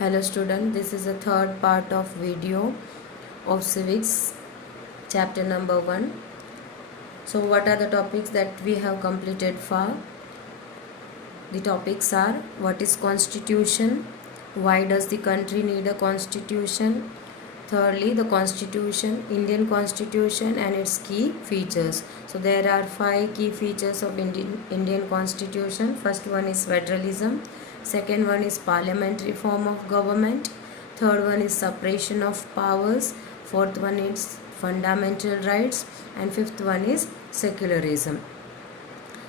Hello student, this is the third part of video of civics chapter number 1. So what are the topics that we have completed far? The topics are: what is constitution, why does the country need a constitution, thirdly the constitution, Indian constitution and its key features. So there are 5 key features of Indian constitution. First one is federalism, second one is parliamentary form of government, third one is separation of powers, fourth one is fundamental rights, and fifth one is secularism.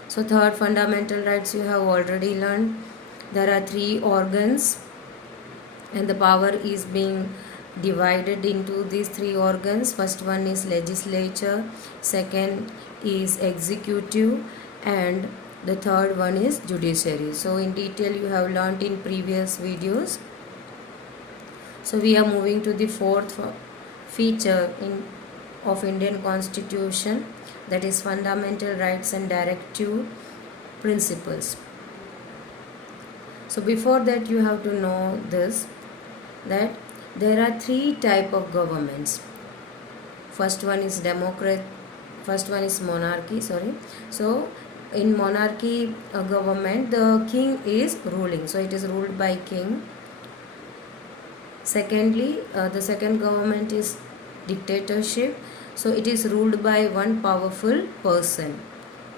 So third, fundamental rights, you have already learned. There are 3 organs and the power is being divided into these 3 organs. First one is legislature, second is executive, and the third one is judiciary. So in detail you have learnt in previous videos. So we are moving to the fourth feature of Indian constitution, that is fundamental rights and directive principles. So before that you have to know this, that there are 3 type of governments. First one is monarchy. So in monarchy government, the king is ruling, so it is ruled by king. Secondly, the second government is dictatorship, so it is ruled by one powerful person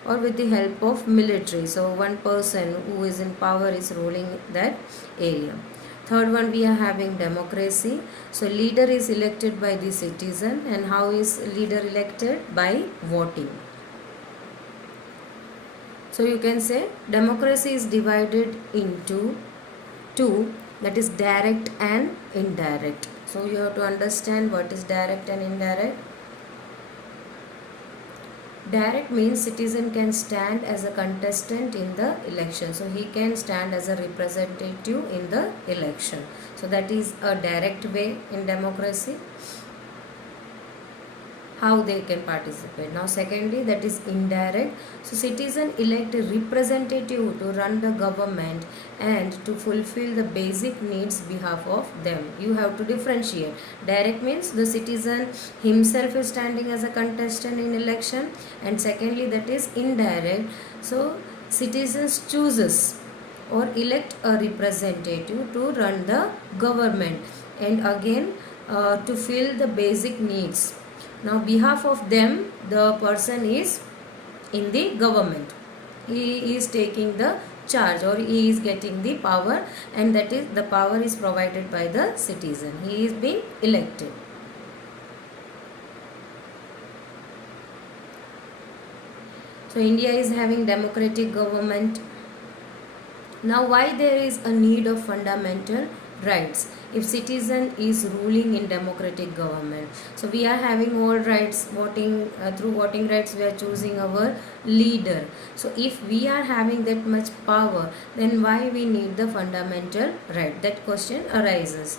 or with the help of military. So one person who is in power is ruling that area. Third one, we are having democracy. So leader is elected by the citizen. And how is leader elected? By voting. So you can say democracy is divided into 2, that is direct and indirect. So you have to understand what is direct and indirect. Direct means citizen can stand as a contestant in the election. So he can stand as a representative in the election. So that is a direct way in democracy, how they can participate. Now secondly, that is indirect. So citizen elect a representative to run the government and to fulfill the basic needs behalf of them. You have to differentiate. Direct means the citizen himself is standing as a contestant in election, and secondly that is indirect. So citizens chooses or elect a representative to run the government and again to fill the basic needs. Now behalf of them, the person is in the government. He is taking the charge or he is getting the power, and that is the power is provided by the citizen. He is being elected. So India is having democratic government. Now why there is a need of fundamental rights if citizen is ruling in democratic government? So we are having all rights, voting, through voting rights we are choosing our leader. So if we are having that much power, then why we need the fundamental right? That question arises.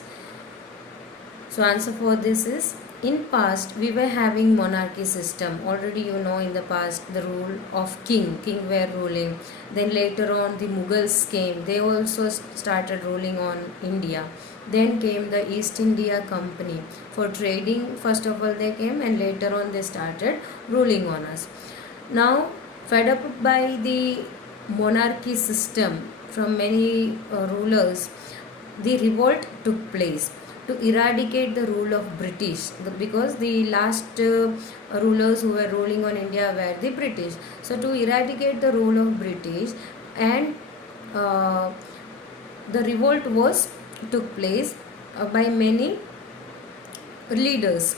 So answer for this is, in past we were having monarchy system. Already you know, in the past the rule of king were ruling. Then later on the Mughals came, they also started ruling on India. Then came the East India Company for trading. First of all they came, and later on they started ruling on us. Now fed up by the monarchy system from many rulers, the revolt took place to eradicate the rule of British, because the last rulers who were ruling on India were the British. So to eradicate the rule of British, and the revolt took place by many leaders,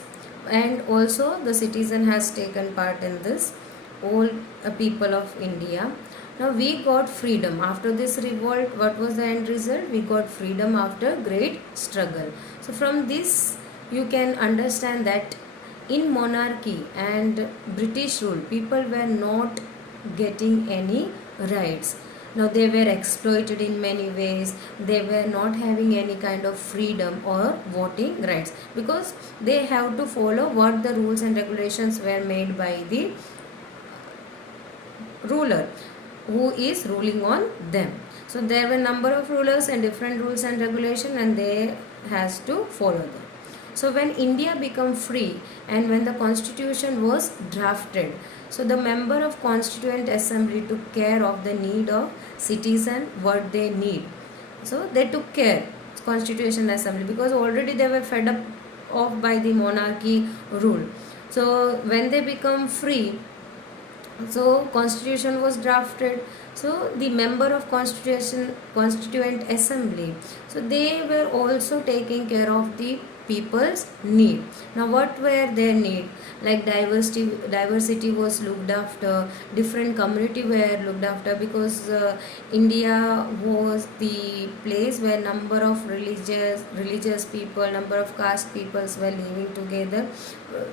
and also the citizen has taken part in this, all people of India. Now we got freedom after this revolt. What was the end result? We got freedom after great struggle. So from this you can understand that in monarchy and British rule, people were not getting any rights. Now they were exploited in many ways. They were not having any kind of freedom or voting rights, because they have to follow what the rules and regulations were made by the ruler who is ruling on them. So there were number of rulers and different rules and regulation, and they has to follow them. So when India became free and when the constitution was drafted, so the member of constituent assembly took care of the need of citizen, what they need. So they took care, constitution assembly, because already they were fed up of by the monarchy rule. So when they become free, so constitution was drafted. So the member of constituent assembly, so they were also taking care of the people's need. Now what were their need? Like diversity was looked after, different community were looked after, because India was the place where number of religious people, number of caste peoples were living together,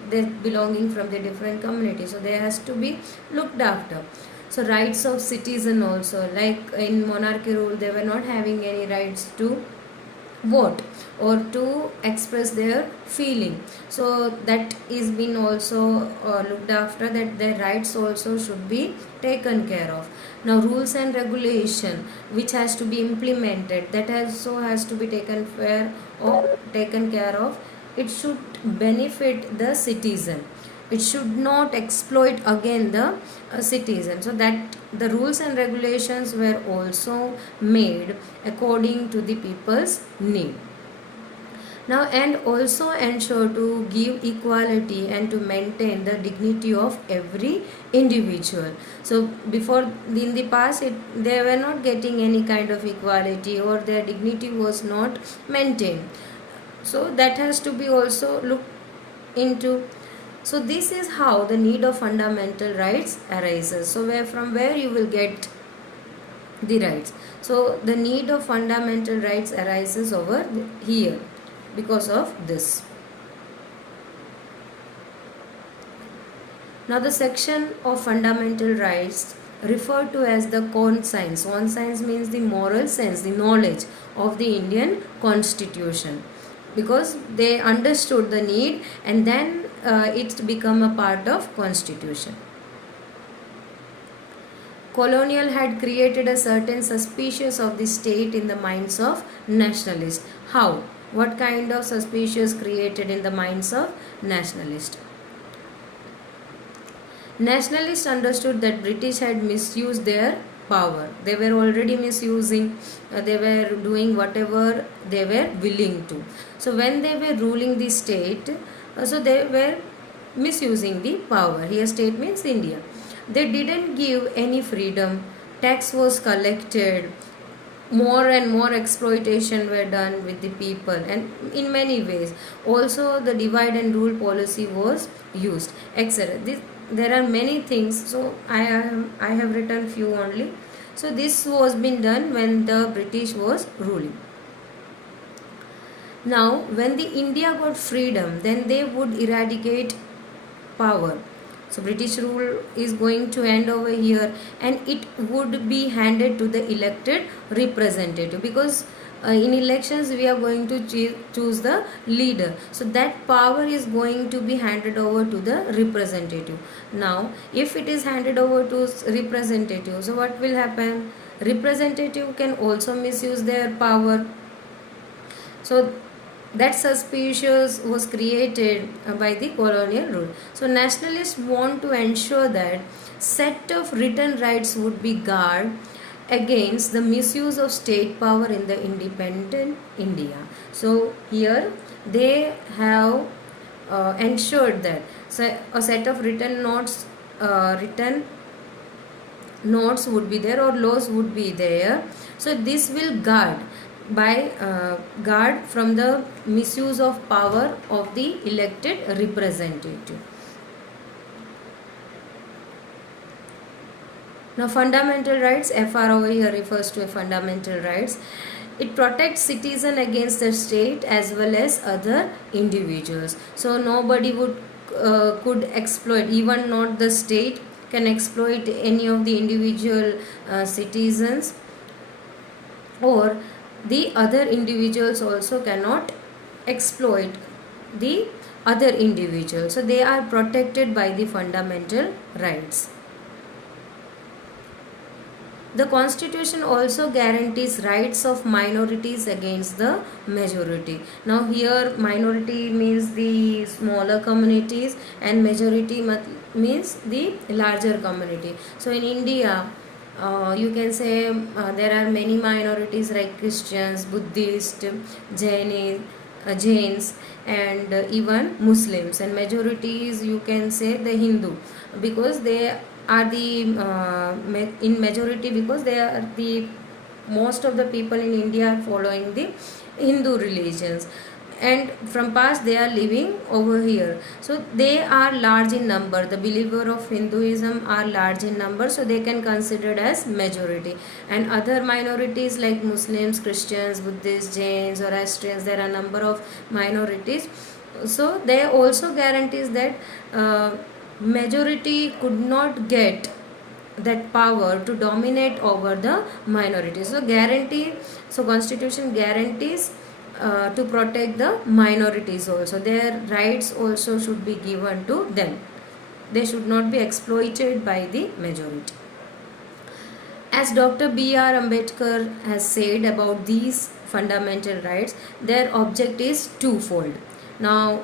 they belonging from the different communities, so they has to be looked after. So rights of citizen also, like in monarchy rule they were not having any rights to vote or to express their feeling, so that is been also looked after, that their rights also should be taken care of. Now rules and regulation which has to be implemented, that also has to be taken care of. It should benefit the citizen, it should not exploit again the citizen, so that the rules and regulations were also made according to the people's need. Now and also ensure to give equality and to maintain the dignity of every individual. So before, in the past, they were not getting any kind of equality, or their dignity was not maintained, so that has to be also looked into. So this is how the need of fundamental rights arises. So from where you will get the rights. So the need of fundamental rights arises over here because of this. Now the section of fundamental rights referred to as the conscience. Conscience means the moral sense, the knowledge of the Indian constitution, because they understood the need, and then it become a part of constitution. Colonial had created a certain suspicion of the state in the minds of nationalists. How? What kind of suspicion created in the minds of nationalists? Nationalists understood that British had misused their power. They were already misusing, they were doing whatever they were willing to. So when they were ruling the state, so they were misusing the power. Here state means India. They didn't give any freedom. Tax was collected. More and more exploitation were done with the people, and in many ways. Also the divide and rule policy was used, etc. There are many things, so I have written few only. So this was been done when the British was ruling. Now when the India got freedom, then they would eradicate power. So British rule is going to end over here, and it would be handed to the elected representative, because in elections we are going to choose the leader, so that power is going to be handed over to the representative. Now if it is handed over to representative, so what will happen? Representative can also misuse their power. So that suspicion was created by the colonial rule. So nationalists want to ensure that set of written rights would be guarded against the misuse of state power in the independent India. So here they have ensured that a set of written notes would be there, or laws would be there. So this will guard from the misuse of power of the elected representative. Now fundamental rights, FR over here refers to fundamental rights. It protects citizen against the state as well as other individuals. So nobody could exploit, even not the state can exploit any of the individual citizens, or the other individuals also cannot exploit the other individuals. So they are protected by the fundamental rights. The constitution also guarantees rights of minorities against the majority. Now here minority means the smaller communities and majority means the larger community. So in India, you can say there are many minorities like Christians, Buddhist, Jains, and even Muslims, and majorities you can say the Hindu, because they are the in majority, because they are the most of the people in India are following the Hindu religions, and from past they are living over here, so they are large in number. The believer of Hinduism are large in number, so they can considered as majority. And other minorities like Muslims, Christians, Buddhists, Jains, Zoroastrians, there are number of minorities. So they also guarantees that majority could not get that power to dominate over the minority. So guarantee, so constitution guarantees to protect the minorities also. Their rights also should be given to them. They should not be exploited by the majority. As Dr. B.R. Ambedkar has said about these fundamental rights, their object is twofold. Now,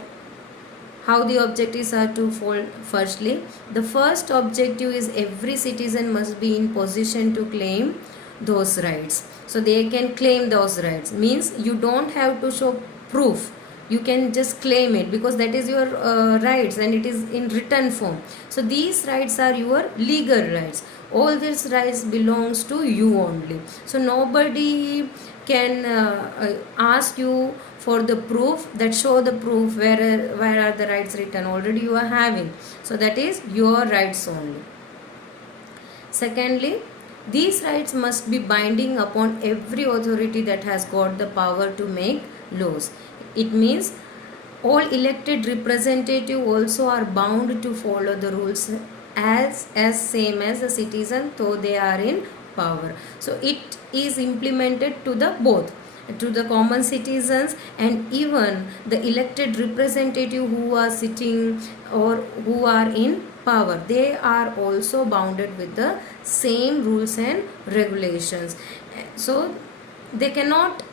how the objectives are twofold? Firstly, the first objective is every citizen must be in position to claim those rights. So they can claim those rights. Means you don't have to show proof. You can just claim it, because that is your rights and it is in written form. So these rights are your legal rights. All these rights belongs to you only. So nobody can ask you for the proof, that show the proof where are the rights written, already you are having. So that is your rights only. Secondly, these rights must be binding upon every authority that has got the power to make laws. It means all elected representatives also are bound to follow the rules as same as the citizen, though they are in power. So it is implemented to the both, to the common citizens and even the elected representative who are sitting or who are in power. They are also bounded with the same rules and regulations. So they cannot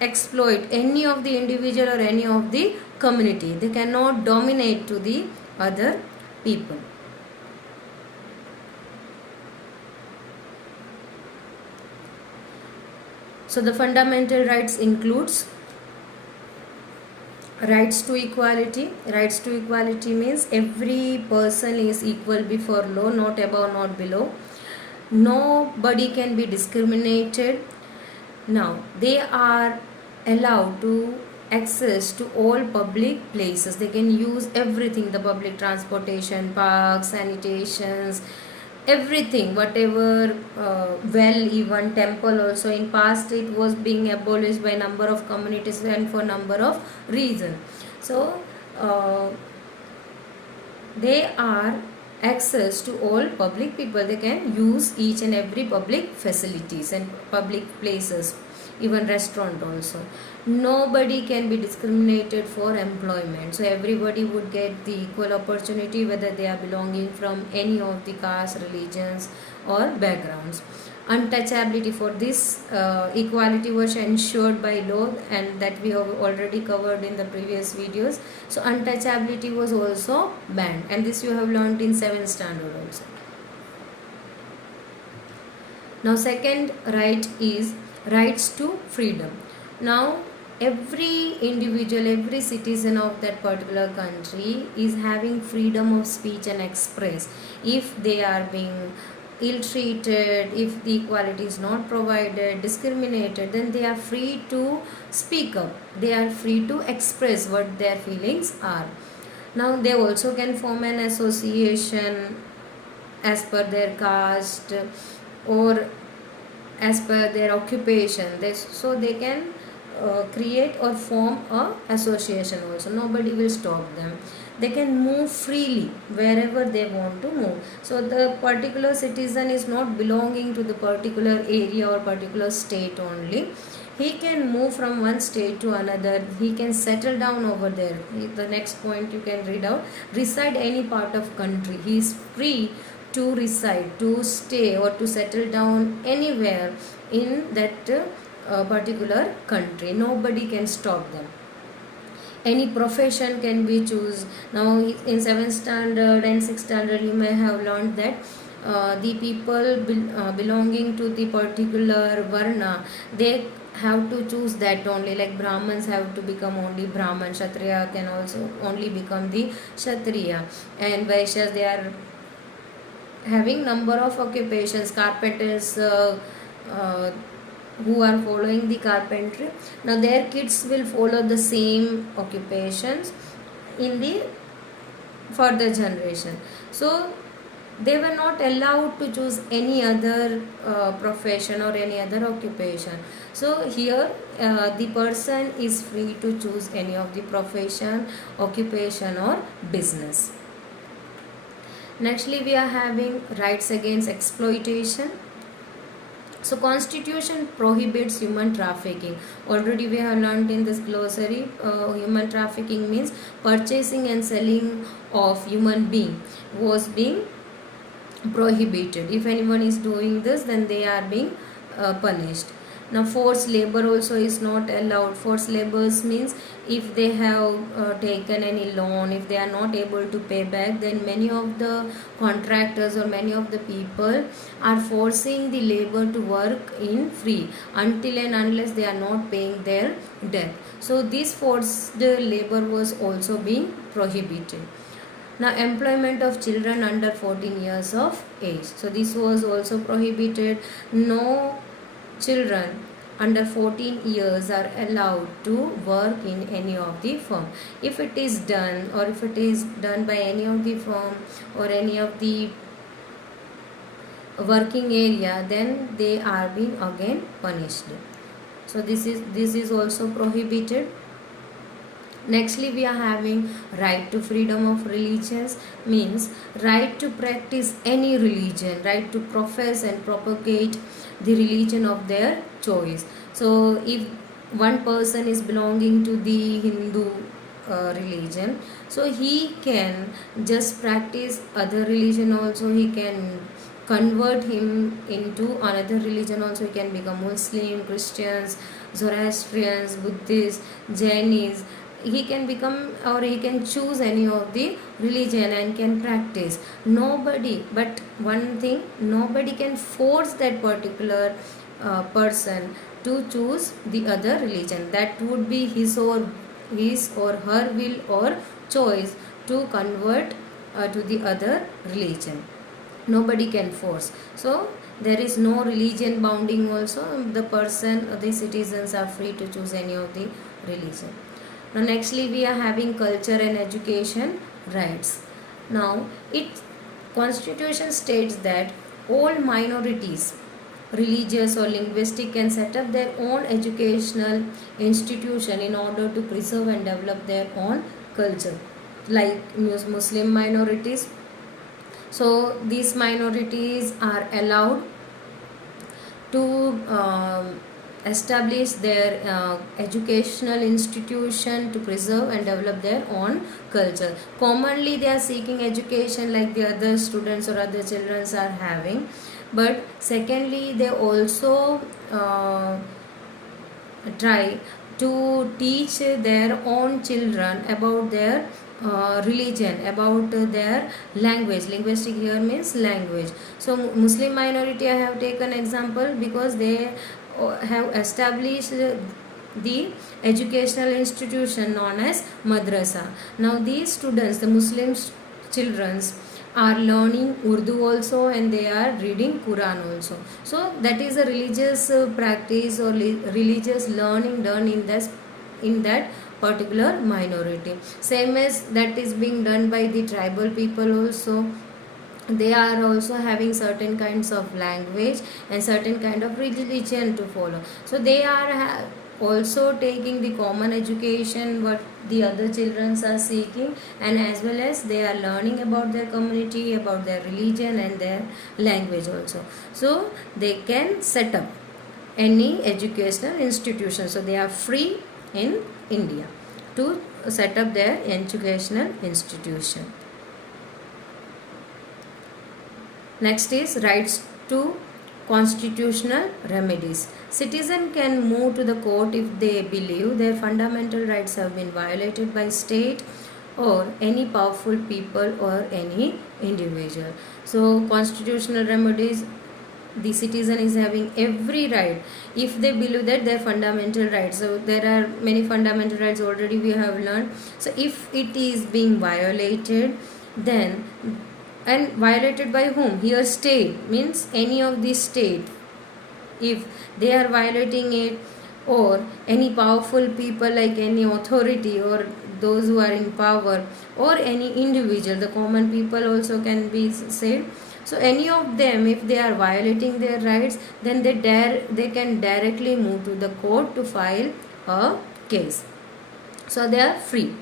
exploit any of the individual or any of the community. They cannot dominate to the other people. So the fundamental rights includes rights to equality. Rights to equality means every person is equal before law, not above, not below. Nobody can be discriminated. Now they are allowed to access to all public places. They can use everything, the public transportation, parks, sanitations, everything, whatever, well, even temple also. In past it was being abolished by number of communities and for number of reasons. So they are access to all public people. They can use each and every public facilities and public places, even restaurant also. Nobody can be discriminated for employment. So everybody would get the equal opportunity, whether they are belonging from any of the castes, religions or backgrounds. Untouchability, for this equality was ensured by law, and that we have already covered in the previous videos. So untouchability was also banned, and this you have learned in 7th standard also. Now second right is rights to freedom. Now every individual, every citizen of that particular country is having freedom of speech and express. If they are being ill-treated, if the equality is not provided, discriminated, then they are free to speak up. They are free to express what their feelings are. Now they also can form an association as per their caste or as per their occupation. So they can create or form a association also. Nobody will stop them. They can move freely wherever they want to move. So the particular citizen is not belonging to the particular area or particular state only. He can move from one state to another. He can settle down over there. The next point you can read out, reside any part of country. He is free to reside, to stay, or to settle down anywhere in that particular country. Nobody can stop them. Any profession can be choose. Now in 7th standard and 6th standard you may have learned that the people belonging to the particular varna, they have to choose that only. Like Brahmins have to become only Brahman, Kshatriya can also only become the Kshatriya, and Vaishyas, they are having number of occupations. Carpenters, uh, who are following the carpentry, now their kids will follow the same occupations in the further generation. So they were not allowed to choose any other profession or any other occupation. So here the person is free to choose any of the profession, occupation, or business. Nextly, we are having rights against exploitation. So constitution prohibits human trafficking. Already we have learned in this glossary, human trafficking means purchasing and selling of human being was being prohibited. If anyone is doing this, then they are being punished. Now forced labor also is not allowed. Forced labors means if they have taken any loan, if they are not able to pay back, then many of the contractors or many of the people are forcing the labor to work in free until and unless they are not paying their debt. So this forced labor was also being prohibited. Now employment of children under 14 years of age, so this was also prohibited. No children under 14 years are allowed to work in any of the firm. If it is done, or if it is done by any of the firm or any of the working area, then they are being again punished. So this is also prohibited. Nextly, we are having right to freedom of religions, means right to practice any religion, right to profess and propagate the religion of their choice. So if one person is belonging to the Hindu religion, so he can just practice other religion also. He can convert him into another religion also. He can become Muslim, Christians, Zoroastrians, Buddhists, Jainis. He can become, or he can choose any of the religion and can practice. Nobody, but one thing, nobody can force that particular person to choose the other religion. That would be his or her will or choice to convert to the other religion. Nobody can force. So there is no religion bounding also. The person, the citizens are free to choose any of the religion. Now nextly, we are having culture and education rights. Now constitution states that all minorities, religious or linguistic, can set up their own educational institution in order to preserve and develop their own culture. Like Muslim minorities, so these minorities are allowed to establish their educational institution to preserve and develop their own culture. Commonly they are seeking education like the other students or other children are having, but secondly they also try to teach their own children about their religion, about their language. Linguistic here means language. So Muslim minority I have taken example because they have established the educational institution known as madrasa. Now these students, the Muslim children, are learning Urdu also, and they are reading Quran also. So that is a religious practice or religious learning done in that particular minority. Same as that is being done by the tribal people also. They are also having certain kinds of language and certain kind of religion to follow. So they are also taking the common education what the other children are seeking, and as well as they are learning about their community, about their religion and their language also. So they can set up any educational institution. So they are free in India to set up their educational institution. Next is rights to constitutional remedies. Citizen can move to the court if they believe their fundamental rights have been violated by state or any powerful people or any individual. So constitutional remedies, the citizen is having every right if they believe that their fundamental rights, so there are many fundamental rights already we have learned. So if it is being violated, then, and violated by whom? Here state means any of the state, if they are violating it, or any powerful people like any authority or those who are in power, or any individual, the common people also can be said. So any of them, if they are violating their rights, then they can directly move to the court to file a case. So they are free.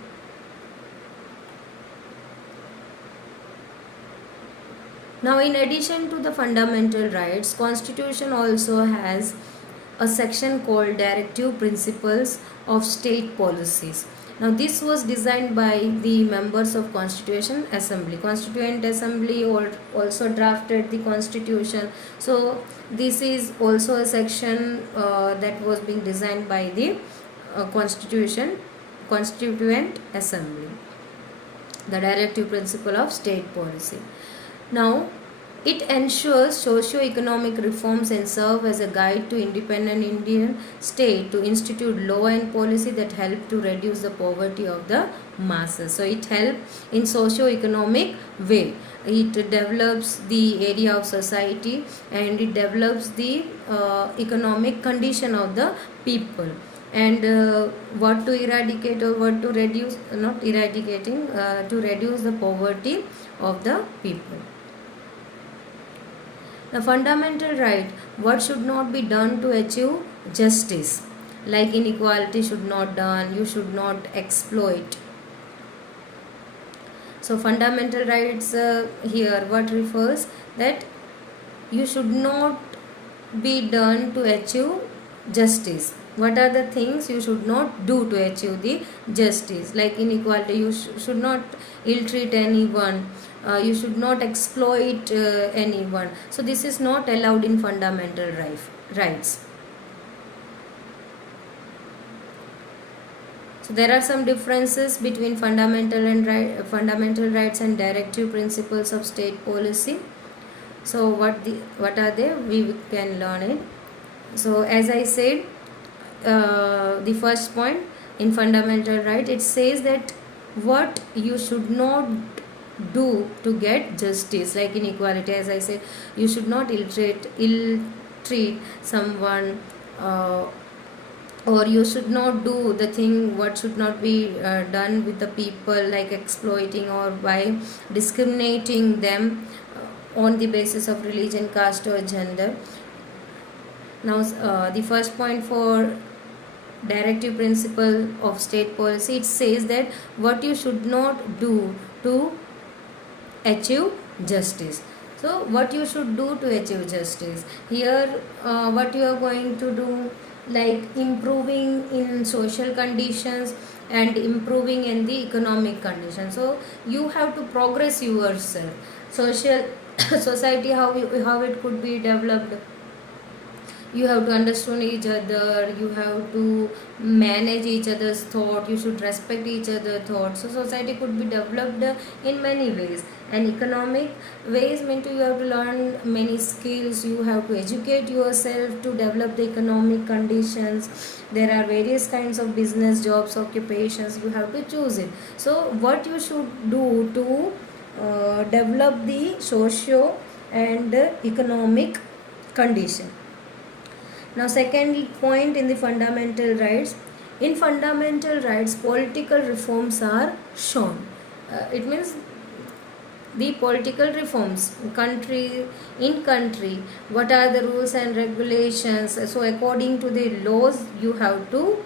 Now, in addition to the fundamental rights, Constitution also has a section called Directive Principles of State Policies. Now, this was designed by the members of Constitution Assembly. Constituent Assembly also drafted the Constitution. So, this is also a section that was being designed by the Constituent Assembly. The Directive Principle of State Policy. Now, it ensures socio-economic reforms and serve as a guide to independent Indian state to institute law and policy that help to reduce the poverty of the masses. So, it helps in socio-economic way. It develops the area of society and it develops the economic condition of the people. And what to eradicate or what to reduce, not eradicating, to reduce the poverty of the people. The fundamental right, what should not be done to achieve justice, like inequality should not done, you should not exploit. So fundamental rights here what refers that you should not be done to achieve justice. What are the things you should not do to achieve the justice? Like inequality, you should not ill-treat anyone. You should not exploit anyone. So this is not allowed in fundamental rights. So there are some differences between fundamental rights and directive principles of state policy. So what are they? We can learn it. So as I said, the first point in fundamental right, it says that what you should not do to get justice, like inequality, as I said, you should not ill-treat someone, or you should not do the thing what should not be done with the people, like exploiting or by discriminating them on the basis of religion, caste or gender. Now the first point for directive principle of state policy, it says that what you should not do to achieve justice. So what you should do to achieve justice, here what you are going to do, like improving in social conditions and improving in the economic conditions. So you have to progress yourself. Social society, how it could be developed, you have to understand each other, you have to manage each other's thought, you should respect each other's thoughts. So society could be developed in many ways. And economic ways mean you have to learn many skills, you have to educate yourself to develop the economic conditions. There are various kinds of business, jobs, occupations, you have to choose it. So what you should do to develop the socio and economic condition. Now second point in the fundamental rights, in fundamental rights political reforms are shown. It means the political reforms country, what are the rules and regulations. So according to the laws you have to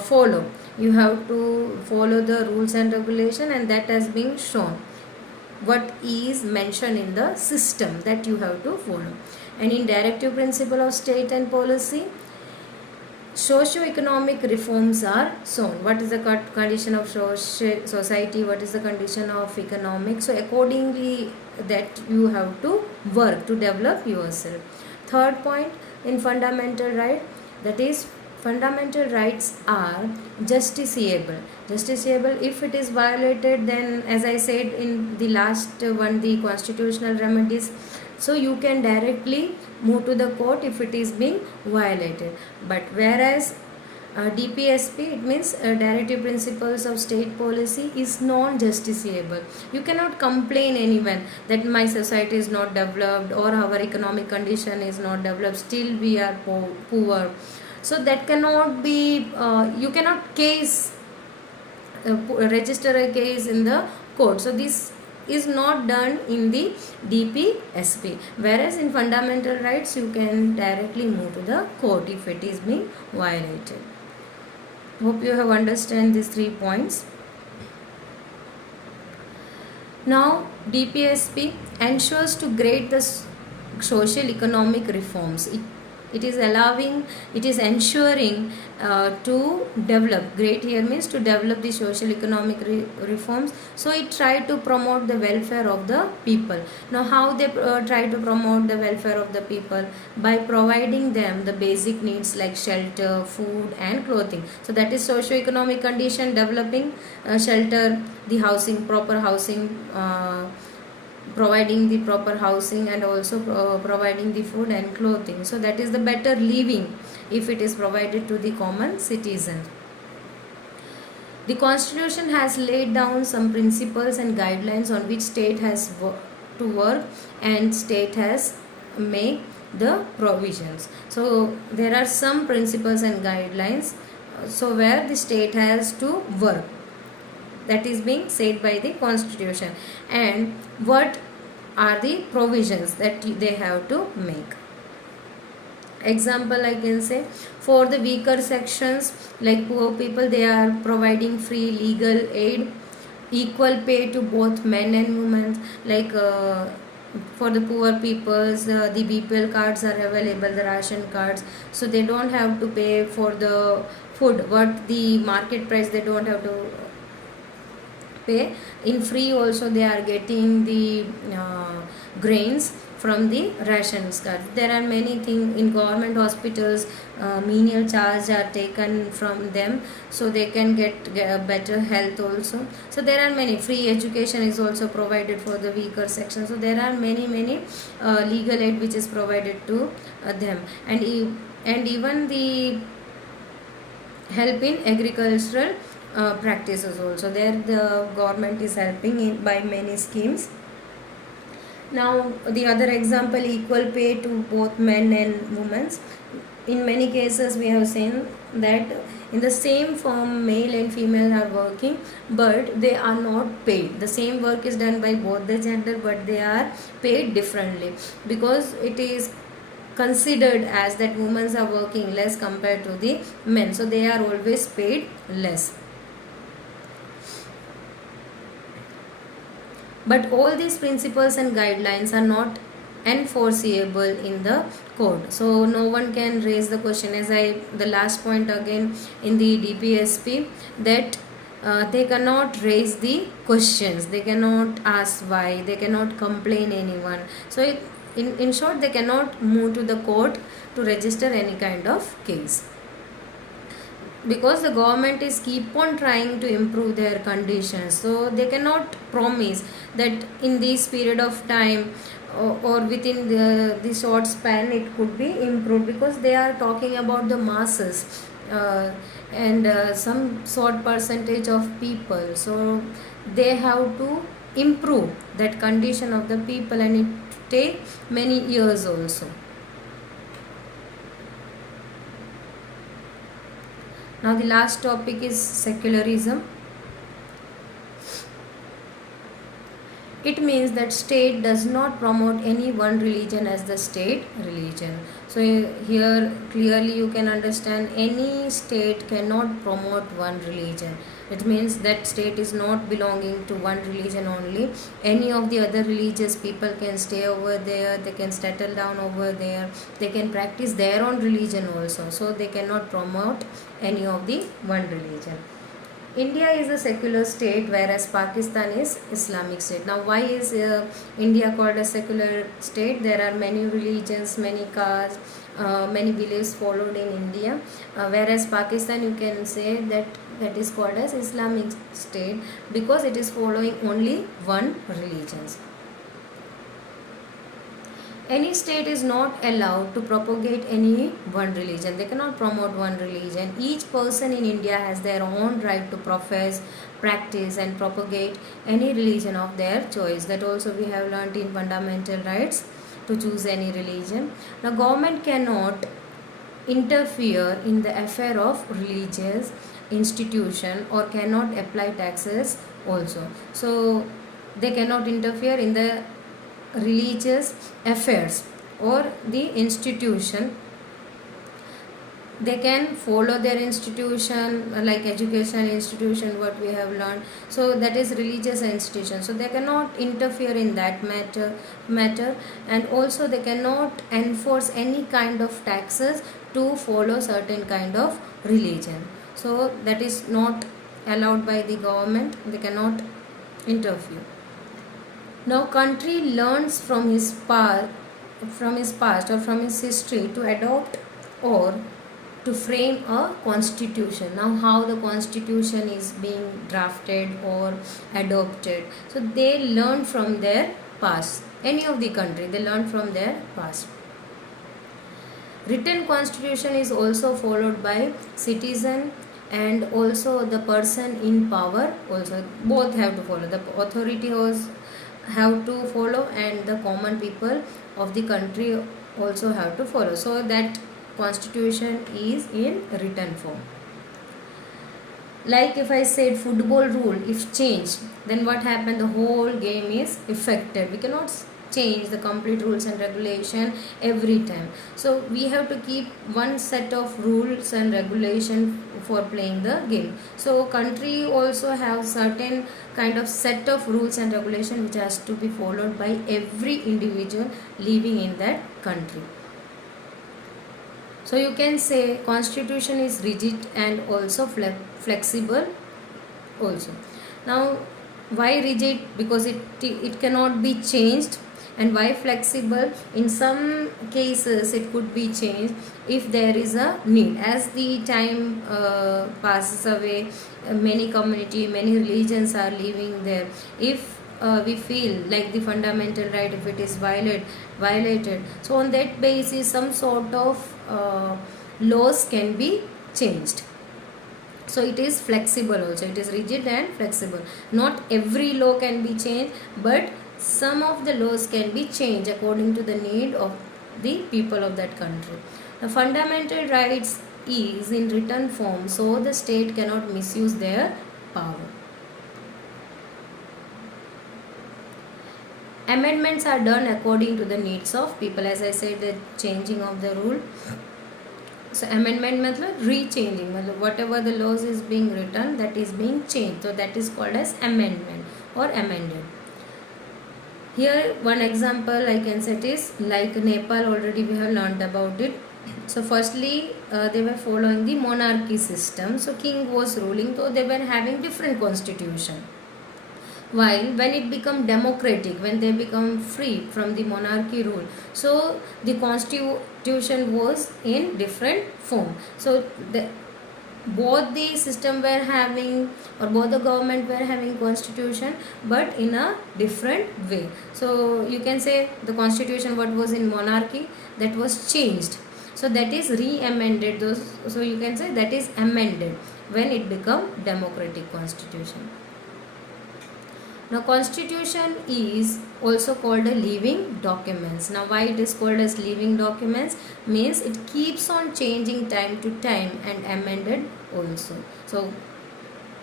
follow, you have to follow the rules and regulation, and that has been shown what is mentioned in the system that you have to follow. And in directive principle of state and policy, socio-economic reforms are shown. What is the condition of society, what is the condition of economic, so accordingly that you have to work to develop yourself. Third point, in fundamental right, that is fundamental rights are justiciable. Justiciable, if it is violated, then as I said in the last one, the constitutional remedies, so you can directly move to the court if it is being violated. But whereas DPSP, it means Directive Principles of State Policy, is non-justiciable. You cannot complain anyone that my society is not developed or our economic condition is not developed, still we are poor. So that cannot be, you cannot register a case in the court. So this is not done in the DPSP. Whereas in fundamental rights, you can directly move to the court if it is being violated. Hope you have understand these 3 points. Now DPSP ensures to grade the social economic reforms. It is ensuring to develop, great here means to develop the social economic reforms. So it try to promote the welfare of the people. Now how they try to promote the welfare of the people? By providing them the basic needs like shelter, food and clothing. So that is socio-economic condition, developing shelter, the housing, proper housing, providing the proper housing, and also providing the food and clothing. So that is the better living if it is provided to the common citizen. The constitution has laid down some principles and guidelines on which state has to work, and state has made the provisions. So there are some principles and guidelines, so where the state has to work, that is being said by the constitution, and what are the provisions that they have to make. Example, I can say, for the weaker sections like poor people, they are providing free legal aid, equal pay to both men and women. Like for the poor peoples, the BPL cards are available, the ration cards, so they don't have to pay for the food what the market price, they don't have to pay. In free also they are getting the grains from the rations card. There are many things in government hospitals, menial charge are taken from them, so they can get better health also. So there are many, free education is also provided for the weaker section. So there are many legal aid which is provided to them, and even the help in agricultural practices also, there the government is helping in by many schemes. Now the other example, equal pay to both men and women. In many cases we have seen that in the same firm male and female are working, but they are not paid. The same work is done by both the gender, but they are paid differently, because it is considered as that women are working less compared to the men, so they are always paid less. But all these principles and guidelines are not enforceable in the code, so no one can raise the question, as the last point again in the DPSP, that they cannot raise the questions, they cannot ask why, they cannot complain anyone. So in short, they cannot move to the court to register any kind of case, because the government is keep on trying to improve their conditions. So they cannot promise that in this period of time or within the short span it could be improved, because they are talking about the masses and some short percentage of people. So they have to improve that condition of the people, and it take many years also. Now the last topic is secularism. It means that state does not promote any one religion as the state religion. So here clearly you can understand, any state cannot promote one religion. It means that state is not belonging to one religion only. Any of the other religious people can stay over there, they can settle down over there, they can practice their own religion also. So they cannot promote any of the one religion. India is a secular state, whereas Pakistan is Islamic state. Now, why is India called a secular state? There are many religions, many castes, many beliefs followed in India. Whereas Pakistan, you can say that is called as Islamic state because it is following only one religion. Any state is not allowed to propagate any one religion. They cannot promote one religion. Each person in India has their own right to profess, practice and propagate any religion of their choice. That also we have learnt in fundamental rights, to choose any religion. Now, government cannot interfere in the affair of religious institution or cannot apply taxes also. So they cannot interfere in the religious affairs or the institution. They can follow their institution, like education institution, what we have learned. So that is religious institution. So they cannot interfere in that matter, and also they cannot enforce any kind of taxes to follow certain kind of religion. So that is not allowed by the government. They cannot interfere. Now, country learns from his past or from his history to adopt or to frame a constitution. Now, how the constitution is being drafted or adopted. So they learn from their past. Any of the country, they learn from their past. Written constitution is also followed by citizen and also the person in power. Also, both have to follow. The authority have to follow and the common people of the country also have to follow. So that constitution is in written form. Like if I said football rule, if changed, then what happened? The whole game is affected. We cannot change the complete rules and regulation every time. So we have to keep one set of rules and regulation for playing the game. So country also have certain kind of set of rules and regulation which has to be followed by every individual living in that country. So you can say constitution is rigid and also flexible also. Now, why rigid? Because it cannot be changed. And why flexible? In some cases it could be changed if there is a need. As the time passes away, many community, many religions are living there. If we feel like the fundamental right, if it is violated, so on that basis some sort of laws can be changed. So it is flexible also. It is rigid and flexible. Not every law can be changed, but some of the laws can be changed according to the need of the people of that country. The fundamental rights is in written form, so the state cannot misuse their power. Amendments are done according to the needs of people. As I said, the changing of the rule. So amendment means re-changing. Whatever the laws is being written, that is being changed. So that is called as amendment or amended. Here one example I can set is like Nepal. Already we have learned about it. So firstly they were following the monarchy system. So king was ruling, so they were having different constitution. While when it become democratic, when they become free from the monarchy rule, so the constitution was in different form. So both the system were having, or both the government were having constitution, but in a different way. So you can say the constitution what was in monarchy, that was changed. So that is re-amended. So you can say that is amended when it become democratic constitution. Now constitution is also called a living documents. Now why it is called as living documents? Means it keeps on changing time to time and amended also. So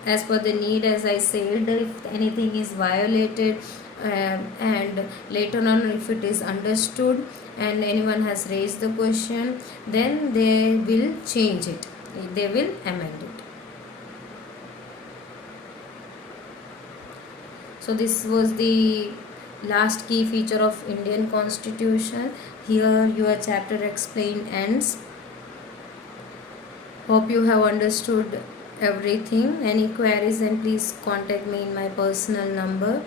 as per the need, as I said, if anything is violated, and later on if it is understood and anyone has raised the question, then they will change it, they will amend it. So this was the last key feature of Indian Constitution. Here your chapter explained ends. Hope you have understood everything. Any queries, then please contact me in my personal number.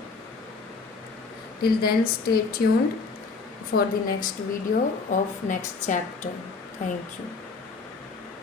Till then, stay tuned for the next video of next chapter. Thank you.